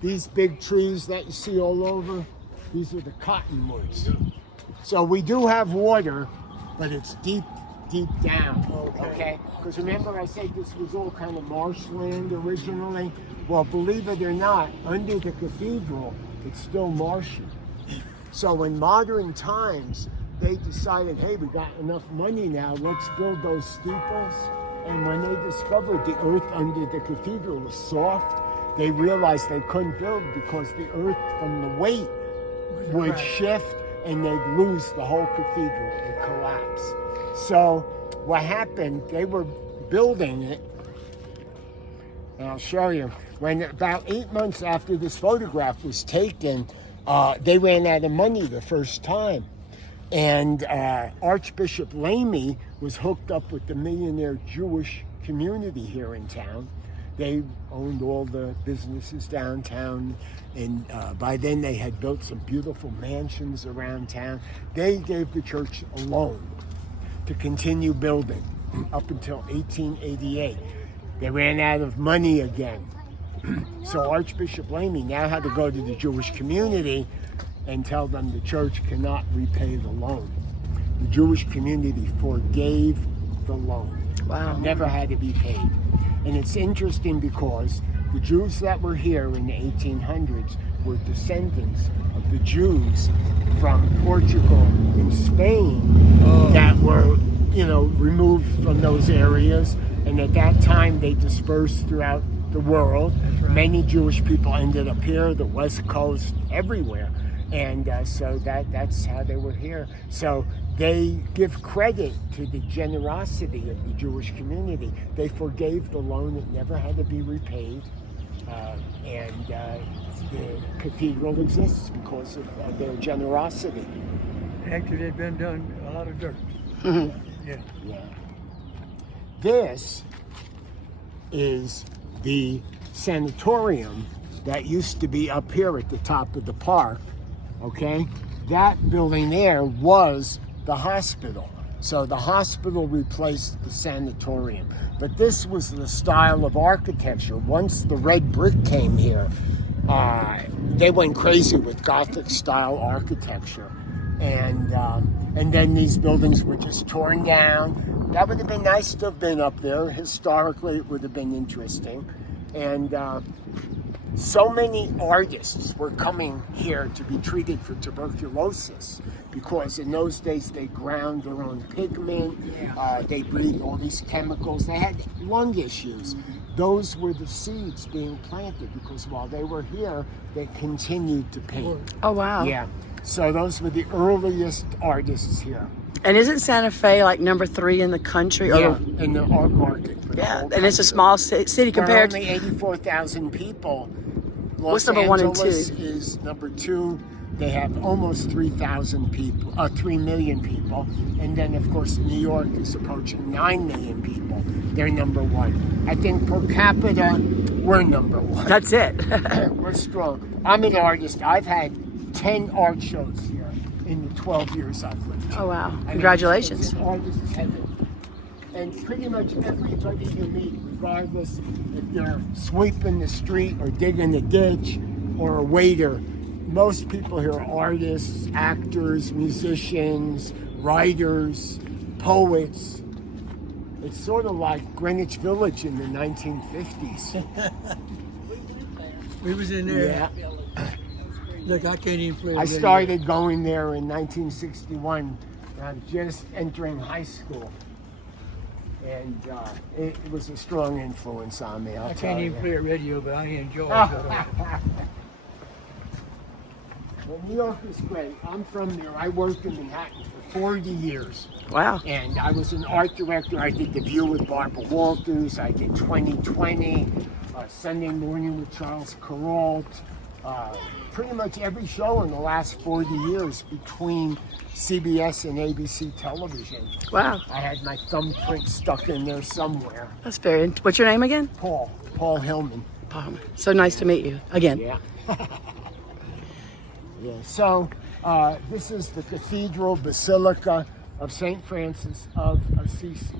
these big trees that you see all over, these are the cottonwoods. So we do have water, but it's deep down, okay? Because remember I said this was all kind of marshland originally? Well, believe it or not, under the cathedral, it's still marshy. So in modern times, they decided, hey, we got enough money now, let's build those steeples. And when they discovered the earth under the cathedral was soft, they realized they couldn't build because the earth from the weight would shift and they'd lose the whole cathedral, it would collapse. So what happened, they were building it, and I'll show you, when about 8 months after this photograph was taken, they ran out of money the first time. And Archbishop Lamy was hooked up with the millionaire Jewish community here in town. They owned all the businesses downtown, and by then they had built some beautiful mansions around town. They gave the church a loan to continue building up until 1888. They ran out of money again. So Archbishop Lamy now had to go to the Jewish community and tell them the church cannot repay the loan. The Jewish community forgave the loan. Wow. It never had to be paid. And it's interesting because the Jews that were here in the 1800s were descendants of the Jews from Portugal and Spain that were, removed from those areas. And at that time, they dispersed throughout the world. Right. Many Jewish people ended up here, the West Coast, everywhere. And so that's how they were here. So they give credit to the generosity of the Jewish community. They forgave the loan. It never had to be repaid. And the cathedral exists because of their generosity. Actually, they've been done a lot of dirt. Yeah. This is the sanatorium that used to be up here at the top of the park. Okay, that building there was the hospital. So the hospital replaced the sanatorium. But this was the style of architecture. Once the red brick came here, they went crazy with Gothic style architecture. And then these buildings were just torn down. That would have been nice to have been up there. Historically, it would have been interesting. And so many artists were coming here to be treated for tuberculosis because in those days they ground their own pigment, they breathed all these chemicals, they had lung issues. Those were the seeds being planted because while they were here, they continued to paint. Oh, wow. Yeah, so those were the earliest artists here. And isn't Santa Fe like number 3 in the country? Yeah, in the art market. For the whole and it's a country. small city compared to only 84,000 people. What's Los number 1 and 2? Is number 2. They have almost 3,000 people, 3 million people. And then, of course, New York is approaching 9 million people. They're number 1. I think per capita, we're number 1. That's it. We're strong. I'm an artist. I've had 10 art shows here in the 12 years I've lived here. Oh, wow. Congratulations. It's an artist's heaven. And pretty much everybody you meet, regardless if they're sweeping the street or digging a ditch or a waiter, most people here are artists, actors, musicians, writers, poets. It's sort of like Greenwich Village in the 1950s. We was in there. Yeah. Look, I can't even play. I started going there in 1961. I was just entering high school. And it was a strong influence on me, I can't even play a radio, but I enjoy it. Well, New York is great. I'm from there. I worked in Manhattan for 40 years. Wow. And I was an art director. I did The View with Barbara Walters. I did 2020, Sunday Morning with Charles Kuralt. Pretty much every show in the last 40 years between CBS and ABC television. Wow. I had my thumbprint stuck in there somewhere. That's very... What's your name again? Paul Hillman. So nice to meet you again. Yeah. Yeah. So this is the Cathedral Basilica of St. Francis of Assisi.